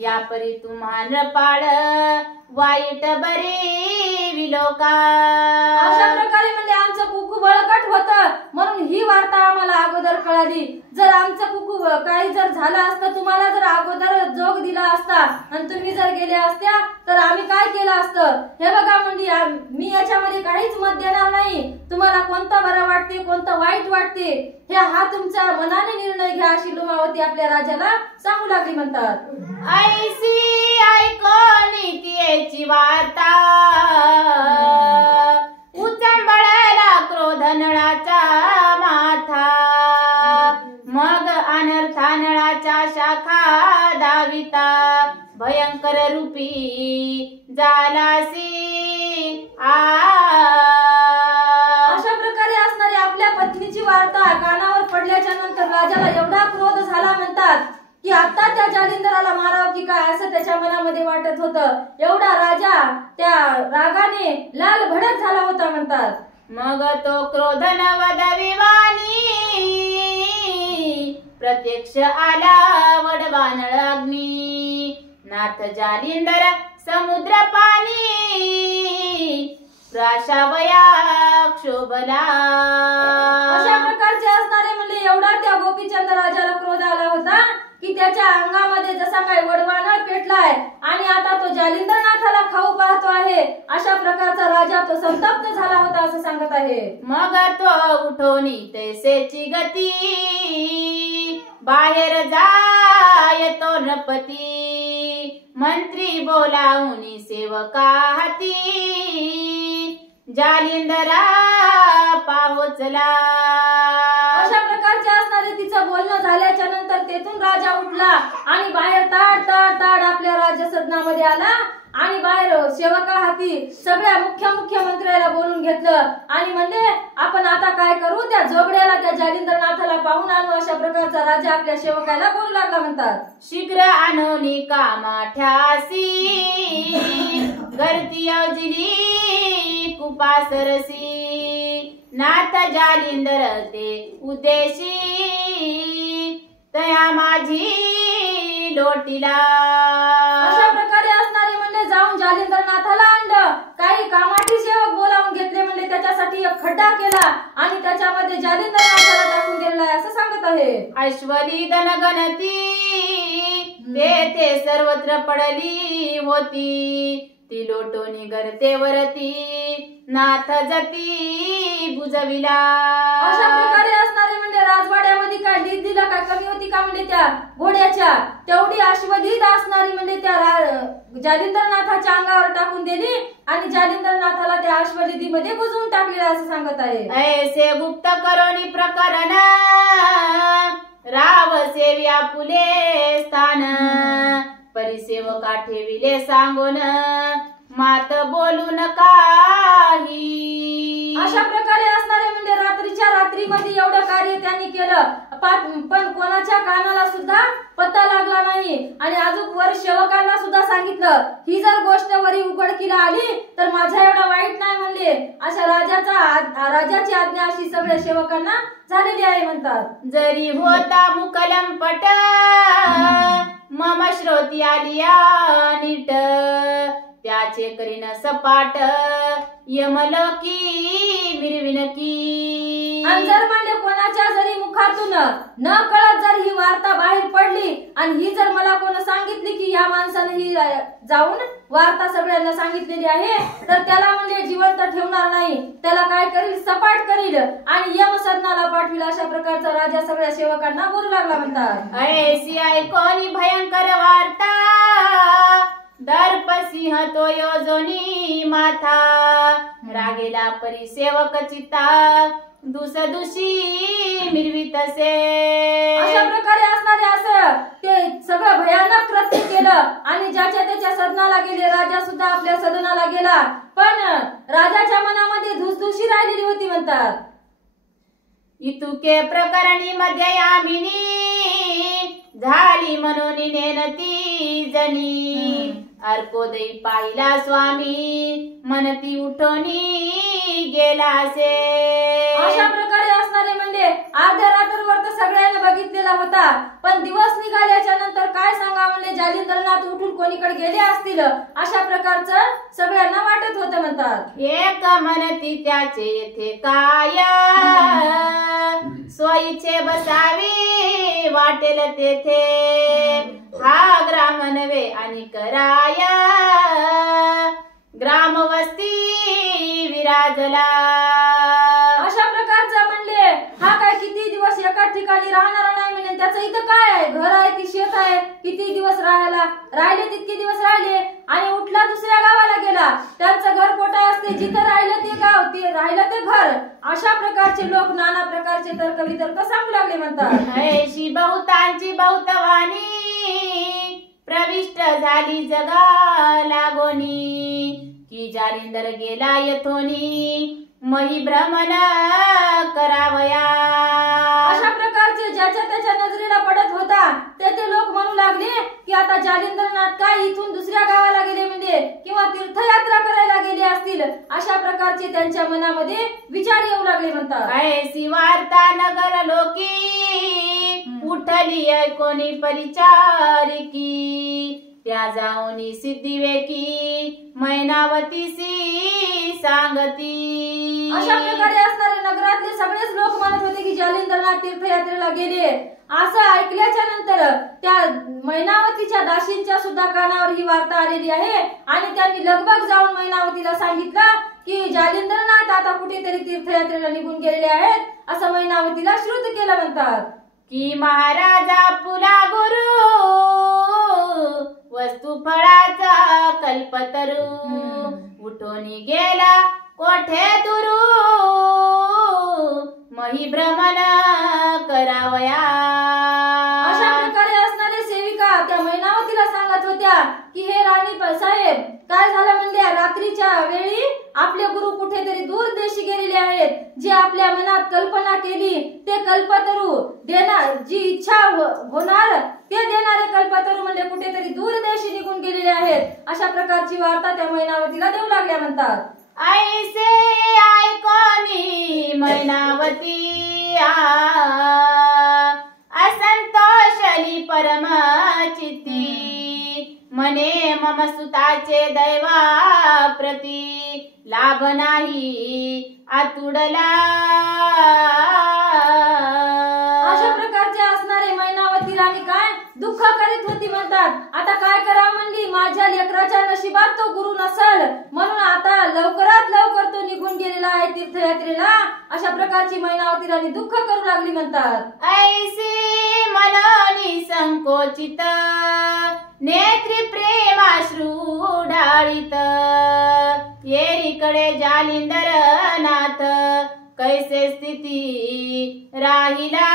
या परी तुम्हान पाळ वाईट बरे विलोका। अशा प्रकारे म्हणजे आमचं कुकू बळकट होतं म्हणून ही वार्ता आम्हाला अगोदर कळाली। जर आमचं कुकू काही जर झालं असतं तुम्हाला जर अगोदर जोग दिला असता आणि तुम्ही जर गेले असत्या तर आम्ही काय केलं असतं। हे बघा म्हणजे मी याच्यामध्ये काहीच मत देणार नाही, तुम्हाला कोणतं बरं वाटते कोणतं वाईट वाटते हे हा तुमच्या मनाने निर्णय घ्या अशी लुमावती आपल्या राजाला सांगू लागली म्हणतात। ऐसी ऐकोनी तिची वार्ता उचंबळला क्रोध नळाचा माथा। मग अनर्था नळाच्या शाखा दाविता भयंकर रूपी झालासी अशा प्रकारे असणारी आपल्या पत्नीची वार्ता कानावर पडल्याच्या नंतर राजाला एवढा क्रोध झाला म्हणतात की आता त्या जालिंदराला मारावं की काय असं त्याच्या मनामध्ये वाटत होतं। एवढा राजा त्या रागाने लाल भडक झाला होता म्हणतात। मग तो क्रोध नवदविवानी प्रत्यक्ष आला वडवानळ अग्नी। नाथ जालिंदर समुद्र पाणी प्राशावया क्षोभला। अशा प्रकारचे असणारे म्हणजे एवढा त्या गोपीचंद राजाला क्रोध आला होता की त्याच्या अंगामध्ये जसा काही वडवानळ पेटलाय आणि आता तो जालिंदरनाथाला खाऊ पाहतो आहे अशा प्रकारचा राजा तो संतप्त झाला होता असं सांगत आहे। मग तो उठोनी तैसेची गती बाहेर जायतो नपती। मंत्री बोलावून सेवका हाती जालिंदरा पाहोचला। अशा प्रकारचे असणारे तिचं बोलणं झाल्याच्या नंतर तेथून राजा उठला आणि बाहेर ताड ताड ताड आपल्या राजसदनामध्ये आला आणि बाहेर सेवका हाती सगळ्या मुख्य मंत्र्याला बोलून घेतलं आणि म्हणले आपण आता काय करू, त्या जोगड्याला त्या जालिंदरनाथाला पाहून आणू अशा प्रकारचा राजा आपल्या सेवकाला बोलू लागला म्हणतात। शीघ्र आणोनी कामाठ्यासी गर्दी अवजिली कुपासरसी। नाथ जालिंदर ते उद्देशी तया माझी लोटीला। अशा प्रकारे असणारे म्हणजे जाऊन जालिंदरनाथाला आणलं, काही कामाठी सेवक बोलावून घेतले म्हणजे त्याच्यासाठी एक खड्डा केला आणि त्याच्यामध्ये जालिंदरनाथाला टाकून दिलाय असं सांगत आहे। अश्वनी धनगणती ते सर्वत्र पडली होती। ती लोटोनी गर्तेवरती नाथ जती बुजविला। अशा प्रकारे असणारे म्हणजे राजवाड्यामध्ये काय लीद दिला काय कमी होती का म्हणजे त्या घोड्याच्या तेवढी अश्वधीत असणारी म्हणजे त्या जालिंदरनाथाच्या अंगावर टाकून दिली आणि जालिंदरनाथाला त्या अश्वधीमध्ये बुजवून टाकलेला असं सांगत आहे। ऐसे गुप्त करोनी प्रकरण राव सेव्या फुले स्थान परिसेवका ठेविले सांगून मात बोलू काही। अशा प्रकारे असणारे म्हणजे रात्रीच्या रात्रीमध्ये एवढं कार्य त्यांनी केलं पण कोणाच्या कानाला सुद्धा पत्ता लागला नाही आणि अजून वर सेवकांना सुद्धा सांगितलं ही जर गोष्ट वरी उघडकीला आली तर माझ्या एवढा वाईट नाही म्हणले अशा राजाची आज्ञा अशी सगळ्या सेवकांना झालेली आहे म्हणतात। जरी होता मुकलंपट मम श्रोती आलिया नीट त्याचे करीन सपाट यमलोकी मिरविनकी। जर म्हणजे कोणाच्या जरी मुखातून न कळत जर ही वार्ता बाहेर पडली आणि ही जर मला कोण सांगितली की या माणसाने ही जाऊन वार्ता सगळ्यांना सांगितलेली आहे तर त्याला म्हणजे जिवंत ठेवणार नाही, त्याला काय करील सपाट करील आणि यमसदनाला पाठविल अशा प्रकारचा राजा सगळ्या सेवकांना बोलू लागला म्हणतात। ऐसी ऐकोनी भयंकर वार्ता दर्पसिंह तो योजोनी माथा रागेला परिसेवक चित्ता दुसदुशी मिरवितसे। अशा प्रकारे असणारे असं ते सगळं भयानक कृत्य केलं आणि ज्याच्या त्याच्या सदनाला गेले, राजा सुद्धा आपल्या सदनाला गेला पण राजाच्या मनामध्ये धुसधुशी राहिलेली होती म्हणतात। इतुके प्रकरणी मध्ये यामिनी झाली म्हणून नेनती जनी अर्कोदयी पाहिला स्वामी मनती उठोनी गेलासे। अशा प्रकारे असणारे म्हणले अर्ध्या रात्रभर तर सगळ्यांना बघितलेला होता, पण दिवस निघाल्याच्या नंतर काय सांगा म्हणले जालिंदरनाथ उठून कोणीकडे गेले असतील अशा प्रकारचं सगळ्यांना वाटत होतं म्हणतात. एक म्हणती त्याचे येथे काय सोयीचे बसावे वाटेल तेथे हा ग्राम नव्हे आणि कराया ग्रामवस्ती विराजला. अशा प्रकारचा म्हणले हा काय किती दिवस एकाच ठिकाणी राहणारा नाही म्हणजे त्याचं इथं काय आहे, घर आहे की शेत आहे, किती दिवस राहिले तितके दिवस राहिले आणि उठला दुसऱ्या गावाला गेला. त्यांचं घर कोठा असते, जिथं राहिलं ते गाव, ते राहिलं ते घर. अशा प्रकारचे लोक नाना प्रकारचे तर्क वितर्क सांगू लागले म्हणतात. ऐशी बहुतांची बहुतवाणी प्रविष्ट झाली जगा लागोनी की जालिंदर गेला यथोनी मही भ्रमण करावया. अशा प्रकारचे ज्याच्या त्याच्या नजरेला पडत होता ते लोक म्हणू लागले की आता जालिंदरनाथ काय इथून दुसऱ्या गावाला गेले म्हणजे किंवा तीर्थयात्रा करायला गेले असतील अशा प्रकारचे त्यांच्या मनामध्ये विचार येऊ लागले म्हणतात. ऐसी वार्ता नगर लोकी उठली ऐकोनी परिचारिकी त्या जाऊनी सिद्धिवेकी मैनावतीसी सांगती. अशा प्रकारे असणारे नगरातले सगळेच लोक म्हणत होते की जालिंदरनाथ तीर्थयात्रेला गेले. असं ऐकल्याच्या नंतर त्या मैनावतीच्या दासींच्या सुद्धा कानावर ही वार्ता आलेली आहे आणि त्यांनी लगबग जाऊन मैनावतीला सांगितलं की जालिंदरनाथ आता कुठेतरी तीर्थयात्रेला निघून गेलेले आहेत असं मैनावतीला श्रुत केलं म्हणतात. की महाराजा पुला गुरु वस्तू फळाचा कल्पतरू उठोनी गेला कोठे दुरू मही भ्रमण करावया. अशा प्रकारे असणारे सेविका त्या मैनावतीला सांगत होत्या की हे राणी साहेब काय झालं म्हणले रात्रीच्या वेळी आपले गुरु कुठेतरी दूर देशी गेलेले आहेत. जे आपल्या मनात कल्पना केली ते कल्पतरू देणार, जी इच्छा होणार ते देणारे कल्पतरू म्हणजे कुठेतरी दूर देशी निघून गेलेले आहेत. अशा प्रकारची वार्ता त्या मैनावतीला देऊ लागल्या म्हणतात. ऐसे ऐकोनी मैनावती असंतोषली परम चित्ती मने मम सुताचे दैवा प्रती लाभ नाही आतुडला. अशा प्रकारचे असणारे मैनावती राणी काय दुःख करीत होती म्हणतात. आता काय करावं म्हणली, माझ्या लेकराच्या नशिबात तो गुरु नसल म्हणून आता लवकरात लवकर तो निघून गेलेला आहे तीर्थयात्रेला. अशा प्रकारची मैनावती राणी दुःख करू लागली म्हणतात. ऐसी मनोनी संकोचित नेत्री प्रेमाश्रू ढाळीत येरीकडे जालिंदरनाथ कैसे स्थिती राहिला.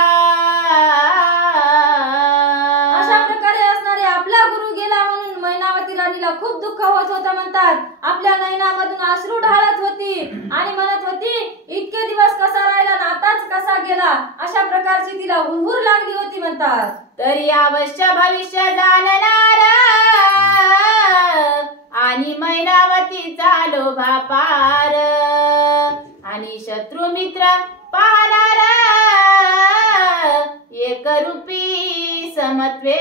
अशा प्रकारे असणारे आपला गुरु गेला म्हणून मैनावती राणीला खूप दुःख होत होतं म्हणतात. आपल्या नयनामधून अश्रू ढाळत होती आणि म्हणत होती इतके दिवस कसा राहिला ना आताच कसा गेला. अशा प्रकारची तिला हुरहुर लागली होती म्हणतात. तरी अवश्य भविष्य जाणणार आणि मैनावतीचा लोभा पार आणि शत्रू मित्र पाहणार एक रूपी समत्वे.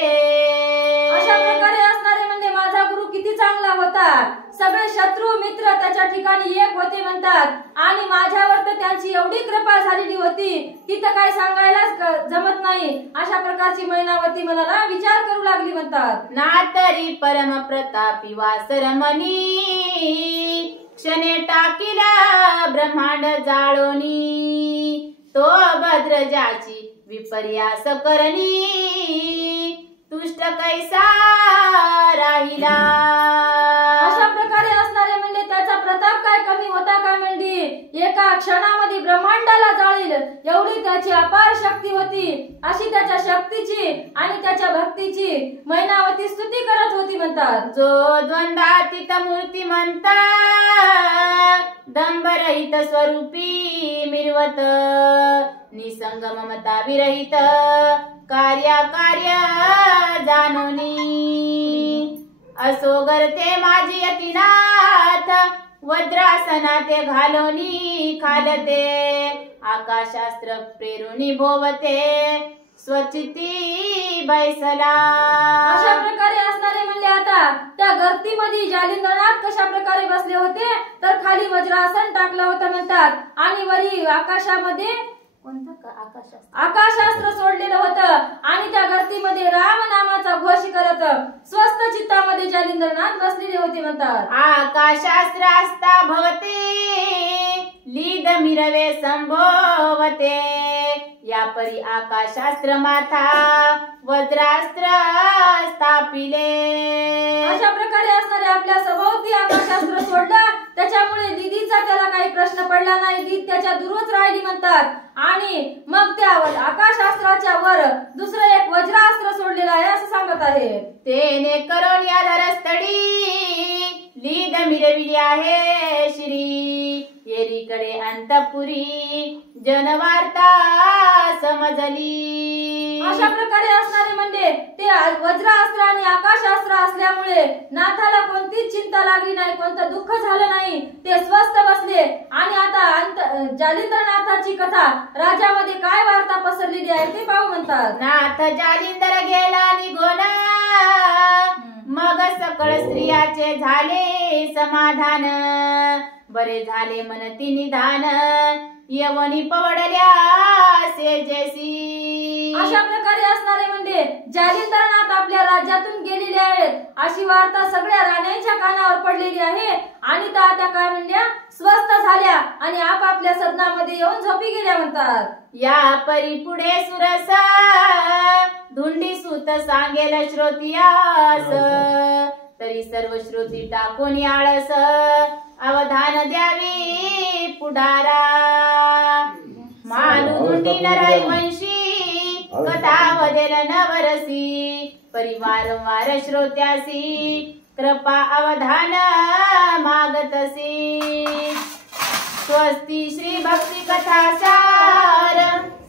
अशा प्रकारे असणारे म्हणजे माझा गुरु किती चांगला होता. सगळे शत्रू मित्र त्याच्या ठिकाणी एक होते म्हणतात आणि माझ्यावर तर त्यांची एवढी कृपा झालेली होती तिथं काय सांगायलाच जमत नाही. अशा प्रकारची मैनावती मनाला विचार करू लागली म्हणतात. ना तरी परम प्रतापी वासरमणी क्षणे टाकीला ब्रह्मांड जाळोनी तो भद्र ज्याची विपर्यास करणी तुष्ट कैसा राहिला. अशा प्रकारे असणारे म्हणजे त्याचा प्रताप काय कमी होता काय म्हणली. एका क्षणामध्ये ब्रह्मांडाला जाळील एवढी त्याची अपार शक्ती होती. अशी त्याच्या शक्तीची आणि त्याच्या भक्तीची मैनावती स्तुती करत होती म्हणतात. जो द्वंद्वातीत मूर्ती म्हणता दंबरहित स्वरूपी मिरवत निसंग ममता विरहित कार्य जाणोनी असो करते माझी यतीनाथ वज्रासना ते घालोनी खालते आकाशास्त्र प्रेरुणी भोवते स्वचिती बैसला. अशा प्रकारे असणारे म्हणले आता त्या गर्दीमध्ये जालिंद्रनाथ कशा प्रकारे बसले होते तर खाली वज्रासन टाकलं होतं म्हणतात आणि वरी आकाशामध्ये आकाशास्त्र सोडलेलं होतं आणि त्या गर्दीमध्ये राम नामाचा घोष करत स्वस्थ चित्तामध्ये जालिंद्रनाथ बसलेले होते म्हणतात. आकाशास्त्र असता भवते लीद मिरवे संभवते या परी आकाशास्त्र माथा वज्रास्त्र स्थापिले. अशा प्रकारे असणारे आपल्या सभोवती आकाशास्त्र सोडलं त्याच्यामुळे दीदीचा त्याला काही प्रश्न पडला नाही. दीद त्याच्या दूरच राहिली म्हणतात आणि मग त्या आकाशास्त्राच्या वर दुसरं एक वज्रास्त्र सोडलेलं आहे असं सांगत आहे. तेने करून या धरस्थळी लीद मिरविली आहे श्री येरीकडे अंतपुरी जनवार्ता समजली. अशा प्रकारे असणारे म्हणजे ते वज्रास्त्र आणि आकाशास्त्र असल्यामुळे नाथाला कोणतीच चिंता लागली नाही, कोणतं दुःख झालं नाही. ते स्वस्थ बसले आणि आता जालिंद्रनाथाची कथा राज्यामध्ये काय वार्ता पसरलेली आहे ते पाहू म्हणतात. नाथ जालिंदर गेला निघून मग सकळ स्त्रियाचे झाले समाधान बरे झाले मनती निधान यवनी पवडल्या सेजेसी. अशा प्रकारे असणारे म्हणजे जालिंद्रनाथ आपल्या राज्यातून गेलेले आहेत अशी वार्ता सगळ्या राण्यांच्या कानावर पडलेली आहे आणि त्या काय म्हणल्या स्वस्थ झाल्या आणि आपापल्या सदनामध्ये येऊन झोपी गेल्या म्हणतात. या परी पुढे सुरस धुंडी सूत सांगेल श्रोतियास तरी सर्व श्रोती टाकून आळस अवधान द्यावी पुढारा. मानू धुंडी नराई वंशी कथा वदेल नवरसी परिवार वार श्रोत्यासी कृपा अवधान मागतसी. स्वस्ती श्री भक्ती कथा सार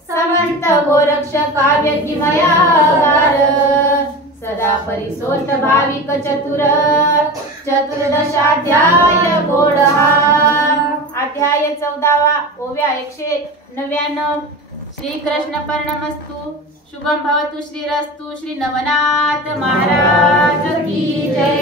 समंत गोरक्ष काव्य किमयागार सदा परिसोत भाविक चतुर चतुर्दशाध्याय गोडहा. अध्याय 14 ओव्या 199. श्री कृष्ण पर्णमस्तु शुभम भवतु श्रीरस्तु. श्री नवनाथ महाराज की जय.